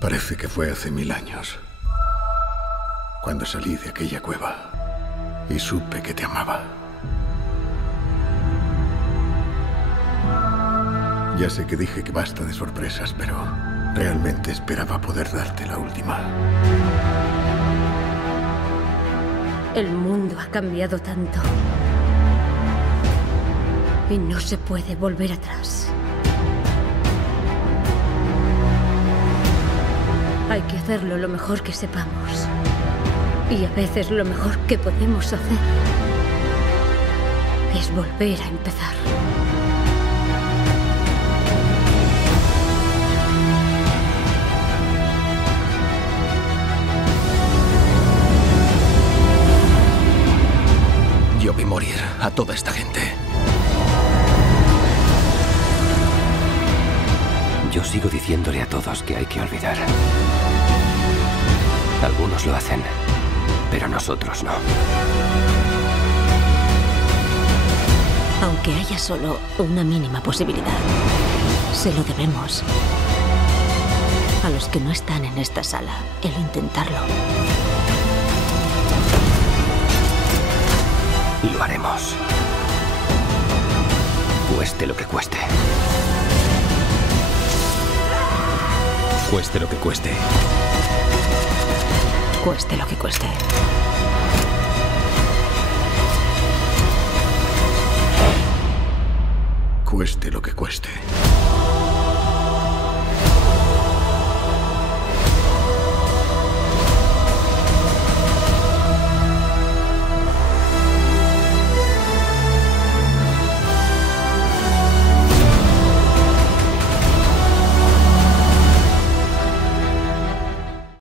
Parece que fue hace 1000 años, cuando salí de aquella cueva y supe que te amaba. Ya sé que dije que basta de sorpresas, pero realmente esperaba poder darte la última. El mundo ha cambiado tanto y no se puede volver atrás. Hay que hacerlo lo mejor que sepamos. Y a veces lo mejor que podemos hacer es volver a empezar. Yo vi morir a toda esta gente. Yo sigo diciéndole a todos que hay que olvidar. Algunos lo hacen, pero nosotros no. Aunque haya solo una mínima posibilidad, se lo debemos a los que no están en esta sala, el intentarlo. Lo haremos. Cueste lo que cueste. Cueste lo que cueste. Cueste lo que cueste. Cueste lo que cueste.